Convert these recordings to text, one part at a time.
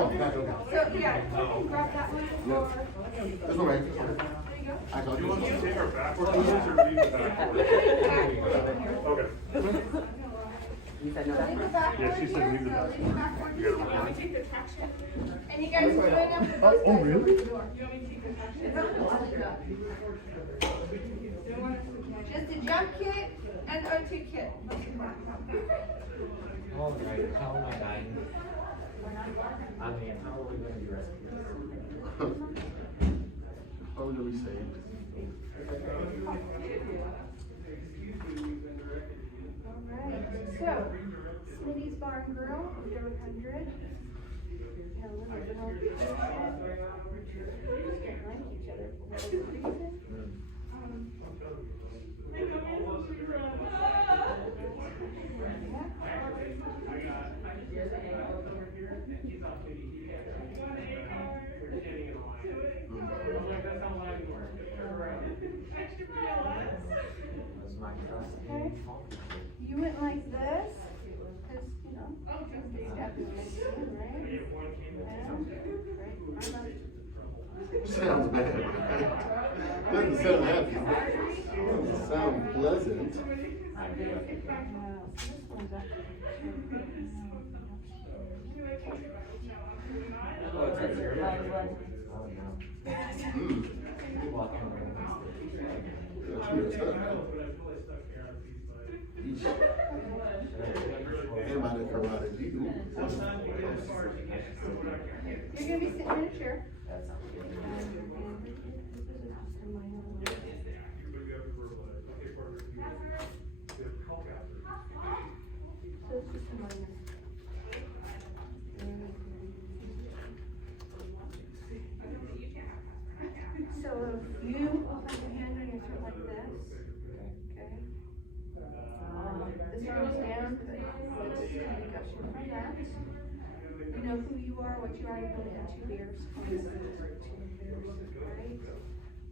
Oh, back, okay. So, yeah, you can grab that one or. There's no right. There you go. I got Do you you. want to take her backwards or leave the backwards? Okay. You said no So leave the back Yeah, she one said here. leave the So back leave the back one. You gotta Now we remove take the traction. And you guys join up with those Oh, guys really? over the door. You want me to take the traction? Just a jump kit and O2 kit. Oh, right, how am I dying? I mean, how are we gonna be rescued? How do we say it? Alright, so, Smitty's Barn Grill, under 100. Had a little bit of altercation. Just don't like each other for no reason. That's my trust. Okay. You went like this, because, you know, step in the right? Yeah. Right. Sounds bad, right? Doesn't sound happy. Doesn't sound pleasant. This one's Oh, it's right here. Oh, no. Mm. You walk in the room. That's weird stuff. Yeesh. Everybody karate. You. You're gonna be sitting in a chair. That sounds good. So it's just a minor. So if you hold your hand on your throat like this, okay? This goes down, this concussion from that. You know who you are, what you are, you're gonna have 2 beers. Please, 2 beers, right?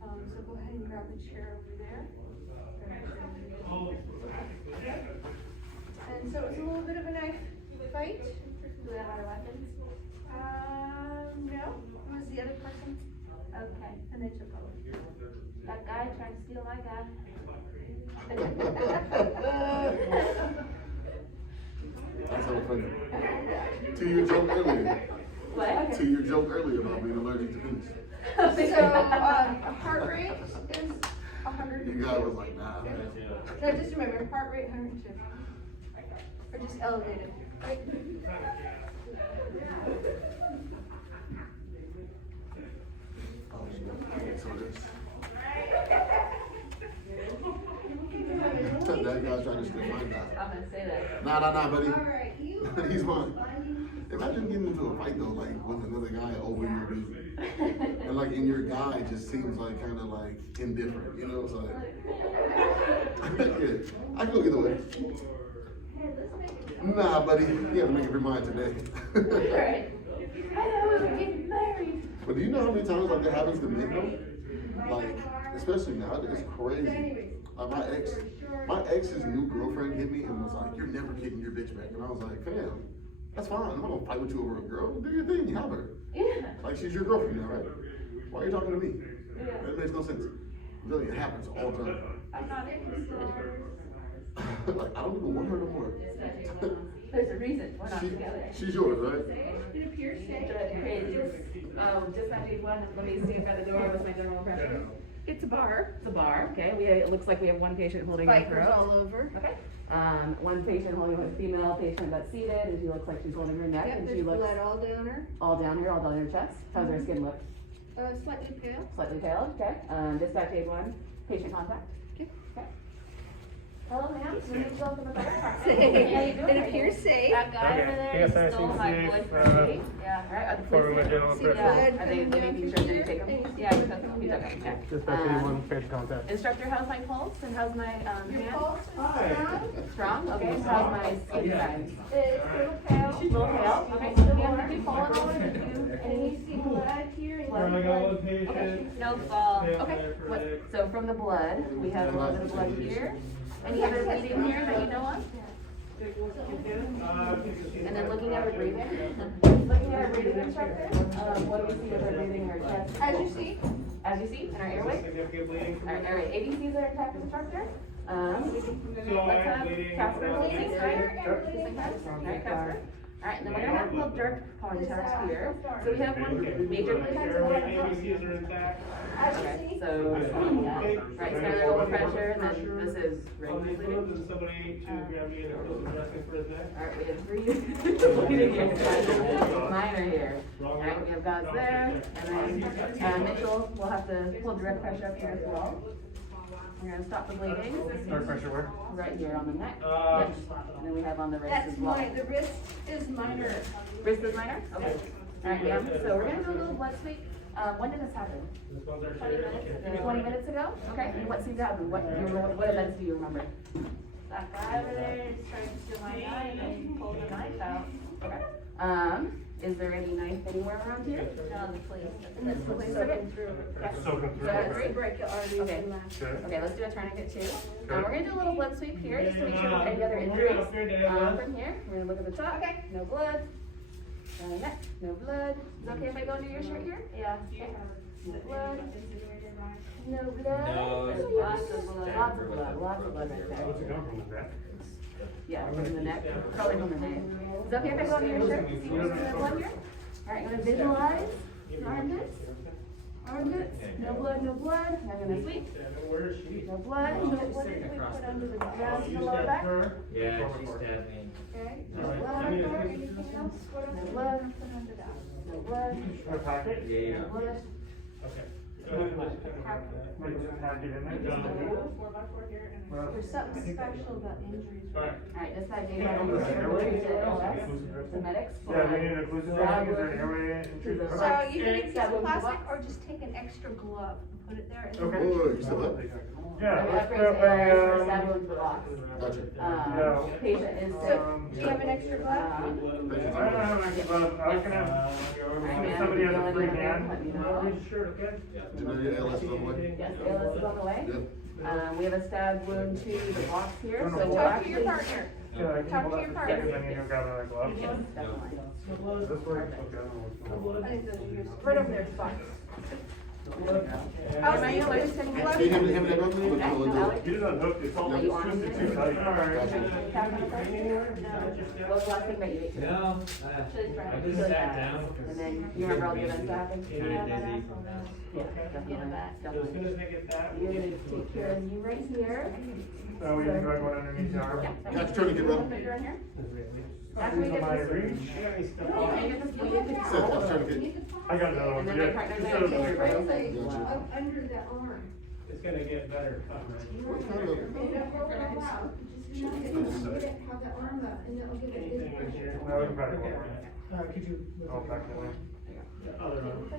So go ahead and grab the chair over there. And so it's a little bit of a knife fight. Do we have our weapons? No. Who was the other person? Okay. And they took over. That guy tried to steal my guy. That's so funny. To your joke earlier. What? To your joke earlier about being allergic to peace. So, heart rate is 100. You guy was like, nah, man. No, just remember, heart rate 102. Or just elevated, right? Oh, shit. So this. That guy trying to steal my guy. I'm gonna say that. Nah, buddy. Alright, you. He's mine. Imagine getting into a fight though, like with another guy over your dude. And like, and your guy just seems like kind of like indifferent, you know? It's like, yeah, I can go either way. Nah, buddy, you have to make up your mind today. Right. I thought we were getting married. But do you know how many times like that happens to men though? Like, especially now, it's crazy. Like my ex's new girlfriend hit me and was like, "You're never getting your bitch back." And I was like, "Fam, that's fine. I'm not gonna fight with you over a girl. Do your thing, have her. Yeah. Like, she's your girlfriend now, right? Why are you talking to me? Yeah. That makes no sense. Really, it happens all the time." I'm not interested. Like, I don't even want her no more. There's a reason we're not together. She's yours, right? It appears safe. Just at page 1, let me see if at the door was my general impression. It's a bar. It's a bar, okay, it looks like we have one patient holding her Bikers throat. all over. Okay, one patient holding a female patient that's seated, and she looks like she's holding her neck, Yep, and she there's looks blood all down her. all down here, all down her chest. How's her skin look? Slightly pale. Slightly pale, okay. Dispatch aid 1, patient contact. Okay. Okay. Hello, ma'am. We need to go to the fire department. How you doing? It appears safe. That guy over there Okay. stole my Yes, boyfriend. Yeah. All right, are the For police my here? general See impression. blood Are they coming down making from sure here? they take them? Yeah, he took him. He took them, okay. Just back to one face contact. Instructor, how's my pulse and how's my Your hand? pulse is strong. Strong? Okay, so how's my skin size? It's a little pale. A little pale? Okay, so do you have to be falling over? And you see blood here and Where am I blood. going, patient? No fall. Okay, so from the blood, we have a little bit of blood here. Any other bleeding here that you know of? And then looking at our breathing, instructor, what do we see with our breathing in our chest? As you see, As you see, in our airway. Significant bleeding. Our airway ABCs are intact, instructor. Let's have bleeding. Casper bleeding, right? bleeding. Alright, Casper. Alright, and then we're gonna have a little direct contact here. So we have one major contact. Airway ABCs are intact. Okay, so, right, Skylar lower pressure, and then this is regular Somebody bleeding. and somebody to grab me and close dressing for his neck. Alright, we have three bleeding here. Minor here. Alright, we have God's there, and then, Mitchell will have to pull direct pressure up here as well. We're gonna stop the bleeding. Start pressure where? Right here on the neck. Uh, Yes. And then we have on the wrist that's as well. the wrist is minor. Wrist is minor? Okay. Alright, yeah, so we're gonna do a little blood sweep. When did this happen? This one's our share. 20 minutes ago? Okay, and what seemed to happen? What events do you remember? That guy over there tried to steal my knife and then pulled the knife out. Okay. Is there any knife anywhere around here? No, the police. In this place, okay? Soaking through. Three? Break your arteries Okay. and last. Good. Okay, let's do a tourniquet too. We're gonna do a little blood sweep here, just to make sure there's any other injuries. From here, we're gonna look at the top. Okay. No blood. Down the neck, no blood. Is it okay if I go under your shirt here? Yeah. Okay. No blood. No blood. No, There's lots of blood. Lots of blood. Lots of blood right What's it there. come from the back? Yeah, from the neck. Probably from the neck. Is it okay if I go under your shirt? See what's in the blood here? Alright, I'm gonna visualize armpits. Armpits. No blood, no blood. I'm gonna sweep. Where is she? No blood. What did we put under the ground to the lower back? yeah, she stabbed me. Okay. All No right, blood, give me a- anything else? What No else? blood. Put under that. No blood. A packet? Yeah. No blood. Okay. There's something special about injuries. Alright. Alright, this side maybe I'm gonna the medics. Yeah, we need an occlusive dressing, is there an airway To the entry? So you can use That would be plastic what? or just take an extra glove and put it there. And Okay. Oh, you still up? Yeah, let's Upgrade grab to air, a, stab wound to the box. Gotcha. Yeah. Patient is sick. Do you have an extra glove? I don't have an extra glove, I can have, if somebody has a free hand. Let me know. Sure, okay. Do you know your ALS is on the way? Yes, ALS is on the way. Yep. We have a stab wound to the box here, so So we'll Talk to your actually. partner. Yeah, I can Talk hold to up your the partner. stick and then you can grab another glove. Yes, definitely. This works, okay. I think those are yours. Right over there, it's fine. And- How's the English? Any Hey, gloves? him and that brother? What you gonna do? You just unhooked it, Are you on it's it? twisted too tight. Gotcha. Tap on the first? What was the last thing that you ate today? No, I just sat down. And then, you remember all the events that happened? Kinda dizzy. Yeah, definitely, So as definitely. soon as they get that. You're gonna take care of you right here. So we can go one underneath the arm. Yeah. Got your tourniquet, brother. Put your in here. After we Use get my this. reach. Set up tourniquet. I got another one. And then my partner's Just gonna set take it your up. right side. Gotcha. Under the arm. It's gonna get better. What kind of- Have the arm up and it'll give it this pressure. Now we can back it one. Could you? Oh, back it away. Other arm.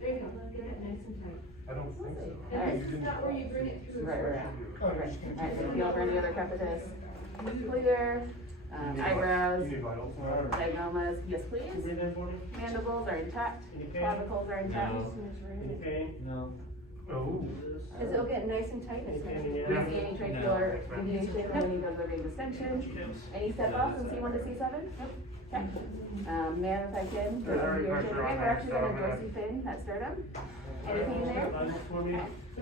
There you go. Get it nice and tight. I don't think so. And this is not where you bring it through. Right, right. Oh, Right, alright, so feel for any other crepitus. Clear, eyebrows, You need vitals. diagomas, yes please. Breathe in for me. Mandibles are intact, Any pain? clavicles are intact. No. Any pain? No. Oh. Because it'll get nice and tight. It's gonna be. Do you see any tracheal deviation, any of distension? Any step ups in C1 to C7? Okay. Man, if I can, There's already pressure on we're there, actually so I'm gonna gonna- dorsifin that sternum. Any pain there? Lunge for me.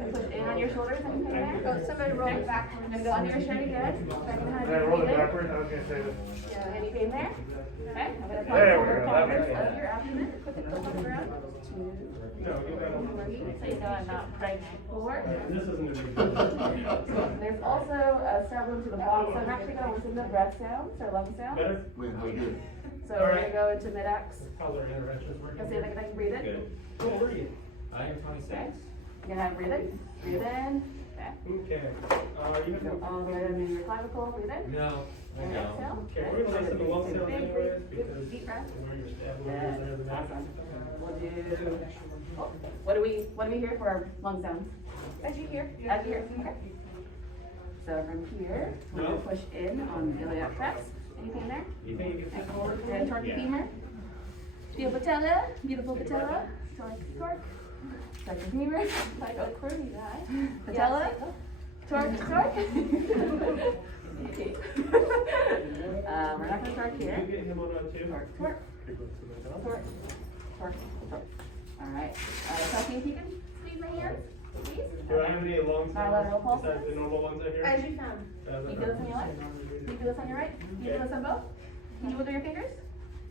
And push in on your shoulders, any pain there? Go, somebody roll it backwards. And then go under your shirt again. Second hand, Did I roll it breathe in. backwards? I was gonna say this. Yeah, any pain there? Okay, I'm gonna There count we forward go, that corners makes sense. of your abdomen, put the foot on the ground. 2, No, get that one. 3, So you know I'm not pregnant. 4. This isn't a big There's also a stab wound to the box, so I'm actually gonna listen to breath sounds or lung sounds. Better? Man, how good. So we're gonna go into mid-ax. How's our interventions working? Let's see if I can breathe in. Good. How old are you? Okay. I am 26. You're gonna have breathe in, breathe in. Okay. Okay. You Go have all the way into your clavicle, breathe in. No, I And know. exhale. Okay, we're gonna listen to lung sounds Big, anyways, big, because deep breath. where your stab wound is Yes, there, the neck. awesome. We'll do, oh, what do we hear for our lung sounds? As you hear. As you hear, okay. So from here, we're gonna push in on the iliac crest. Any pain there? You think you can And forward and toward the femur. Feel patella, beautiful patella. Torque. Like the femur. Like a crew guy. Patella. Torque. We're not gonna torque here. You get him on that too? Torque, torque, torque, torque, torque. Alright, Kelsey, if you can squeeze my hands, please. Do I have any long Bilateral sounds pulses. besides the normal ones I hear? As you found. Can you do this on your left? Can you do this on your right? Can you do this on both? Can you wiggle your fingers?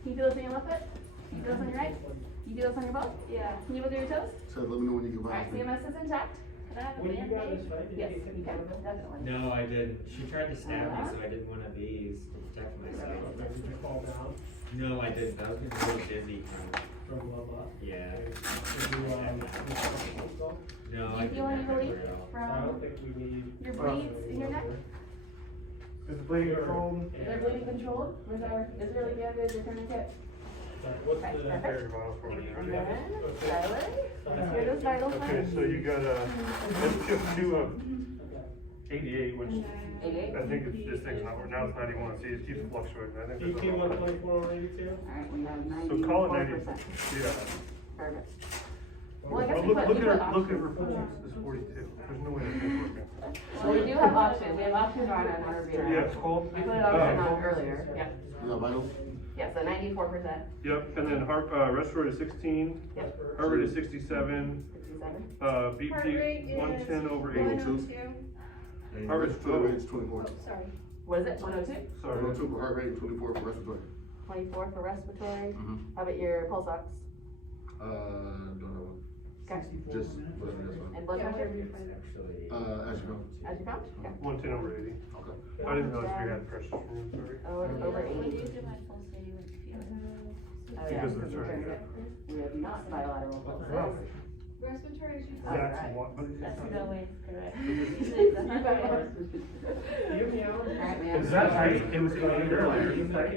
Can you do this on your left foot? Can you do this on your right? Can you do this on your both? Yeah. Can you wiggle your toes? So let me know when you get Alright, behind me. CMS is intact. Can I have a When you got band-aid? this fight, did Yes, you get you can, definitely. No, I didn't. She tried to stab me, so I did one of these to protect myself. Did you fall down No, I didn't. I was getting really dizzy from, from blah blah? yeah. Did you, No, Do I you feel any didn't relief at all. I don't from think we need. your bleeds in your neck? Is the bleeding controlled? Is there bleeding controlled? Is there really bandage or tourniquet? What's Okay, the? perfect. for you? And then, dilating. Here those vitals, Okay, so you got let's shift to 88, which 88. I think it's this thing's not working. Now it's 91, see, it keeps fluctuating. I think EP that's one what twenty-four or eighty-two? Alright, we have So call it 90. 94%. Yeah. Perfect. Well, I guess Well, we look, put, look we at put her, look at her options. pulse. It's 42. There's no way that's working. Well, we do have options. We have options on it, on our video. Yeah, it's cold. We put it option on earlier. Yep. You got vitals? Yeah, so 94%. Yep, and then heart respiratory is 16. Yep. Heart rate is 67. 67. Beat Heart peak rate is 110 over 80. 102. Heart rate's Heart rate 12. is 24. Sorry. What is it? 102? Sorry. 102 for heart rate and 24 for respiratory. 24 for respiratory. Mm-hmm. How about your pulse ox? Don't know. Okay. Just whatever this one. And blood pressure? Actually, As you know. As you count? Okay. 110 over 80. Okay. I didn't realize we had pressure from you, sorry. Over When 80. you do my pulse, do you feel it? Oh, yeah, Because of the because tourniquet. we have not bilateral pulses. Respiratory is usually. That's what, but it's That's not. no way correct. Usually it's 100 or. Alright, man. Is that right? It was going earlier.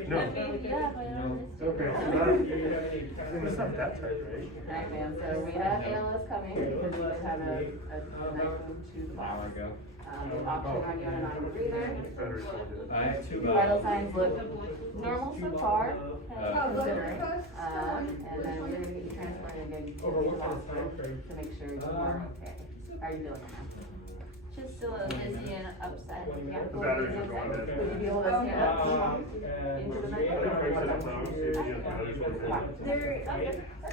No. I mean, yeah, but I don't. Okay, so that, it's not that tight, right? Alright, man, so we have analysts coming because we just had a nice move to the hour box. ago. We have option on you on a 9 breather. Battery's still good. I have two Vital bottles. signs look normal so far, Oh, blood considering. glucose? And then we're gonna get you transported and get you to Over the what kind of hospital time frame? to make sure you are okay. How are you feeling right now? Just a little dizzy and upset. Yeah. The batteries are going dead. Would you be able to stand up and walk into the night? I think I said it now, see if the batteries work. There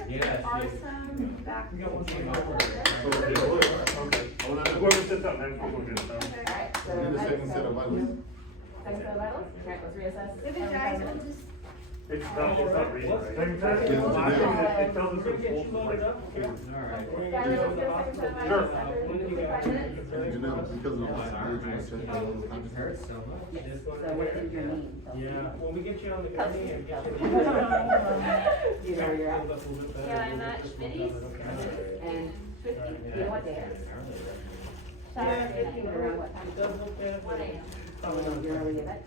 Yeah, are she- some back. Whoever sits up next will go get it done. Alright, so. We need a second set of vitals. Second set of vitals? Alright, let's reassess. If it dies, we'll just. It's not reading right. It tells us it's full, like, Alright. Skylar, let's get a second set of vitals after 5 minutes. Janelle, because of the possibility of check It hurts so much. Yes, so what is your knee? Yeah, when we get you on the committee and get you. You know where you're at. Yeah, I'm at Schmitty's. And 50, you know what day it is? Yeah, 50, around what time? It does look bad. 1 a.m. Oh, you're already at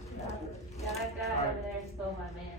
Yeah, that guy over there stole my man.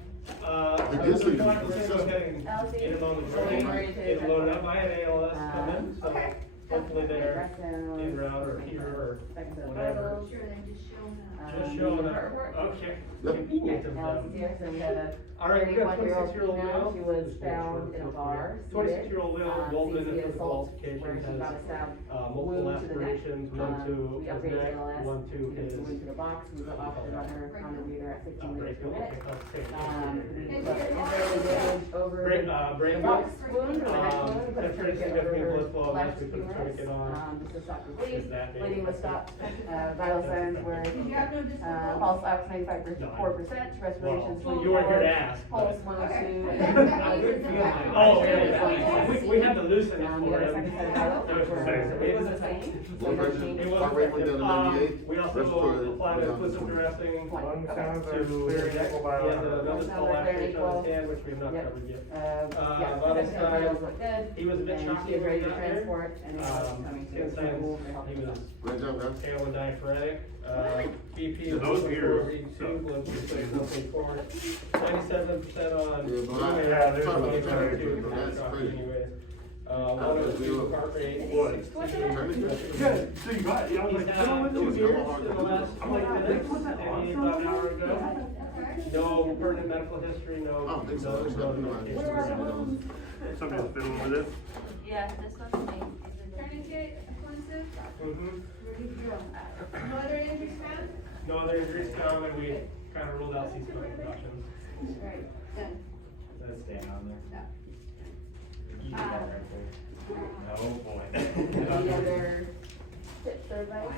The good sleep is We're gonna go successful. ahead and get him on the Elsie. train, get him loaded up. I had ALS come in, so Okay. hopefully they're Rest down. en route or here or Second set of whatever. vitals. Sure, then just show them. Just showing up. Okay. Yep. Get them Now, done. here, so we had a All right, we got 31-year-old 26-year-old female, Lil. she was found in a bar, seated. 26-year-old Lil, Goldman, CC and assault, qualifications, where she has, got a stab multiple wound to the neck. aspirations, one to We his upgraded neck, ALS, one to we did his. some wound to the box, we put oxygen on her breather at 15 minutes per minute. Okay. We put Israeli damage over Brain, the brain box wound. wound, or the neck wound, we put a Pretty tourniquet significant over blood flow, her left we put a humerus, tourniquet on. just to stop the Is bleeding. that big? Bleeding was stopped, vital signs were, Did you have no discipline? pulse ox 95.4%, respiration Well, you weren't here to 24, ask, pulse but. 102. Oh, okay. We had to loosen it We for got a him. second set of vitals, It was which the were, it was the same, so Blood no pressure, change. It was heart rate went down to 98. We also Respiratory applied went a down to implicit 20. dressing. Lung To sounds his very neck. He has another Sounds small like they're laceration on equal. his hand, which we have not Yep. covered yet. Yeah, vital second set of vitals look good. He was a bit And shocked she is when ready he to got here. transport, and it's coming Skin to signs, school to help he us was out. Great job, guys. pale and diaphoretic. BP So is those 1.4 ears, over 82, so- blood glucose 1.4, 97% on. Yeah, but I- Yeah, there's sorry about no the turn. turn, but that's crazy. Anyways. 102 heart rate. What? Good. So you got it. I was He's like, had no, it two was beers hella hard in to the do. last I'm like, 20 this minutes, wasn't and he's awesome. about an hour ago. No pertinent medical history, I no. don't think so. no Actually, drug I'm not medication. interested. Somebody's fiddling with it. Yeah, this one's me. Tourniquet, inclusive, Mhm. ready to go. No other injuries found? No, they agreed down and we kind of ruled out these concussions. Alright, done. Let's stand on there. Yeah. You do that right there. Oh, boy. Any other tips or advice?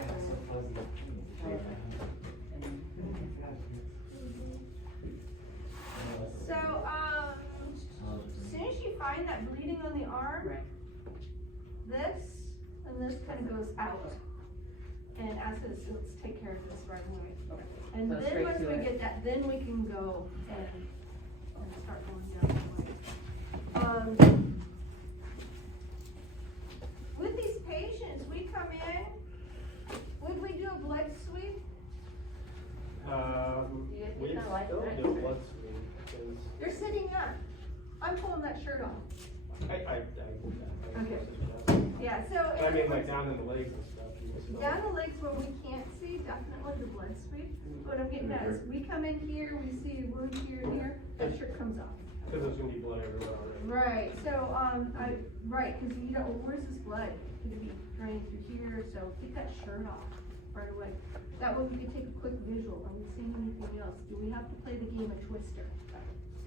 So, as soon as you find that bleeding on the arm, Right. this and this kind of goes out. And as this, let's take care of this right away. Okay. And So then straight once to we it. get that, then we can go and start going down the way. With these patients, we come in, would we do a blood sweep? You guys We get that light, still right? do blood sweep, because You're sitting up. I'm pulling that shirt off. I Okay. Yeah, so. I mean, like down in the legs and stuff. you still- Down the legs where we can't see, definitely the blood sweep. What I'm getting at is, we come in here, we see a wound here and here, that shirt comes off. Cause there's gonna be blood everywhere already. Right, so, right, cause you don't, where's this blood? Could it be draining through here, so get that shirt off right away. That way we can take a quick visual, are we seeing anything else? Do we have to play the game of Twister?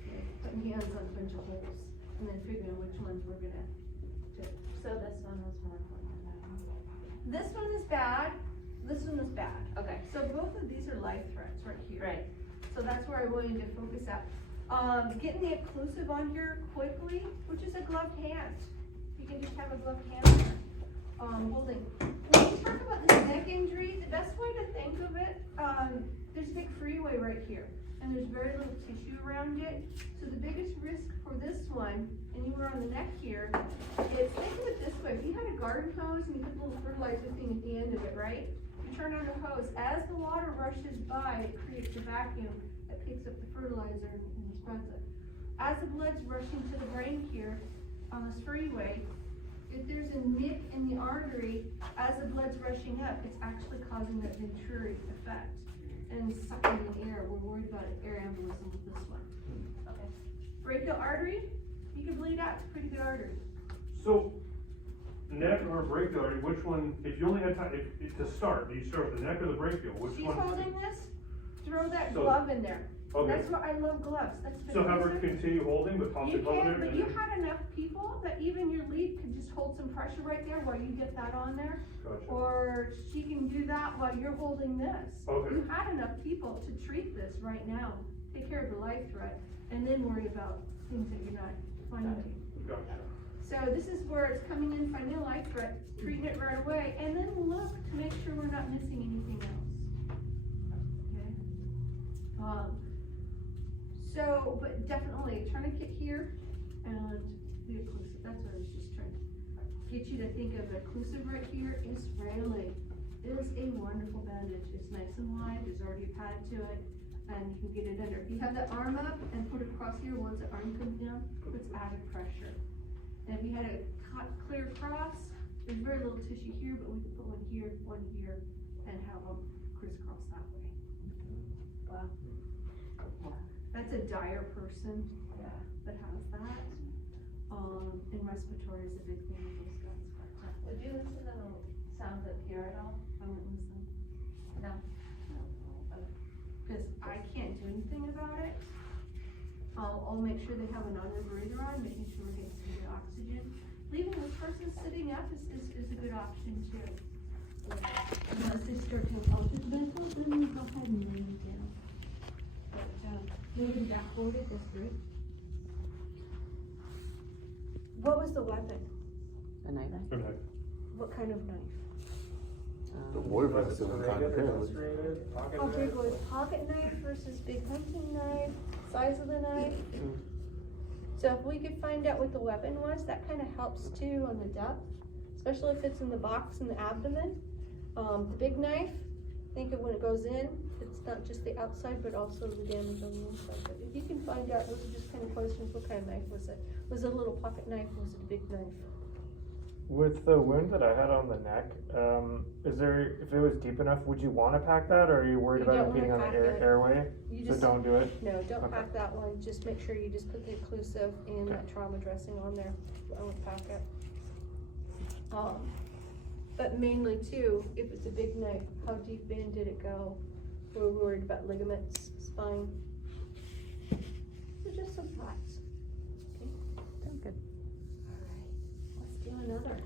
Okay, putting hands on a bunch of holes, and then figuring which ones we're gonna do. So this one was more important than that one. This one is bad, this one is bad. Okay. So both of these are life threats right here. Right. So that's where I wanted to focus at. Getting the occlusive on here quickly, which is a gloved hand. You can just have a gloved hand there, holding. When you talk about this neck injury, the best way to think of it, there's a big freeway right here, and there's very little tissue around it. So the biggest risk for this one, and you were on the neck here, is think of it this way. If you had a garden hose and you put a little fertilizer thing at the end of it, right? You turn on the hose, as the water rushes by, it creates a vacuum that picks up the fertilizer and spreads it. As the blood's rushing to the brain here on this freeway, if there's a nick in the artery, as the blood's rushing up, it's actually causing that venturi effect and sucking in air. We're worried about air embolism with this one. Okay. Brachial artery, you can bleed out, it's a pretty good artery. So, neck or brachial, which one, if you only had time, if to start, do you start with the neck or the brachial, which She's one? holding this, throw that So- glove in there. Okay, That's why I love gloves, that's so have her fantastic. continue holding, but toss You it over can, there? but and you then- had enough people that even your lead could just hold some pressure right there while you get that on there. Gotcha. Or she can do that while you're holding this. Okay. You had enough people to treat this right now, take care of the life threat, and then worry about things that you're not finding. Gotcha. So this is where it's coming in, finding a life threat, treating it right away, and then look to make sure we're not missing anything else. Okay? So, but definitely a tourniquet here and the occlusive, that's what I was just trying to get you to think of. Occlusive right here is really, it is a wonderful bandage. It's nice and wide, there's already a pad to it, and you can get it under. If you have the arm up and put it across here, once the arm comes down, puts added pressure. And if you had a clear cross, there's very little tissue here, but we could put one here, and have them crisscross that way. Wow. That's a dire person that has that. And respiratory is a big thing with those guys. Would you listen to the sounds up here at all? I won't listen. No. Because I can't do anything about it. I'll make sure they have a non-rebreather on, making sure we're getting some good oxygen. Leaving this person sitting up is a good option too. Unless they start to ultravental, then you go ahead and lay them down. But, maybe backboarded, that's good. What was the weapon? A knife? Okay. What kind of knife? The boyfriend still kind of apparently. Okay, boys, pocket knife versus big hunting knife, size of the knife. So if we could find out what the weapon was, that kind of helps too on the depth, especially if it's in the box in the abdomen. The big knife, think of when it goes in, it's not just the outside, but also the damage on the inside. But if you can find out, those are just kind of questions, what kind of knife was it? Was it a little pocket knife, or was it a big knife? With the wound that I had on the neck, if it was deep enough, would you want to pack that, or are you worried You about don't it being on wanna the pack it. airway? You So just, don't do it? no, don't Okay. pack that one, just make sure you just put the occlusive and that trauma dressing on there. I would pack it. But mainly too, if it's a big knife, how deep in did it go? We're worried about ligaments, spine. So just some thoughts. Okay, Sounds good. all right. Let's do another.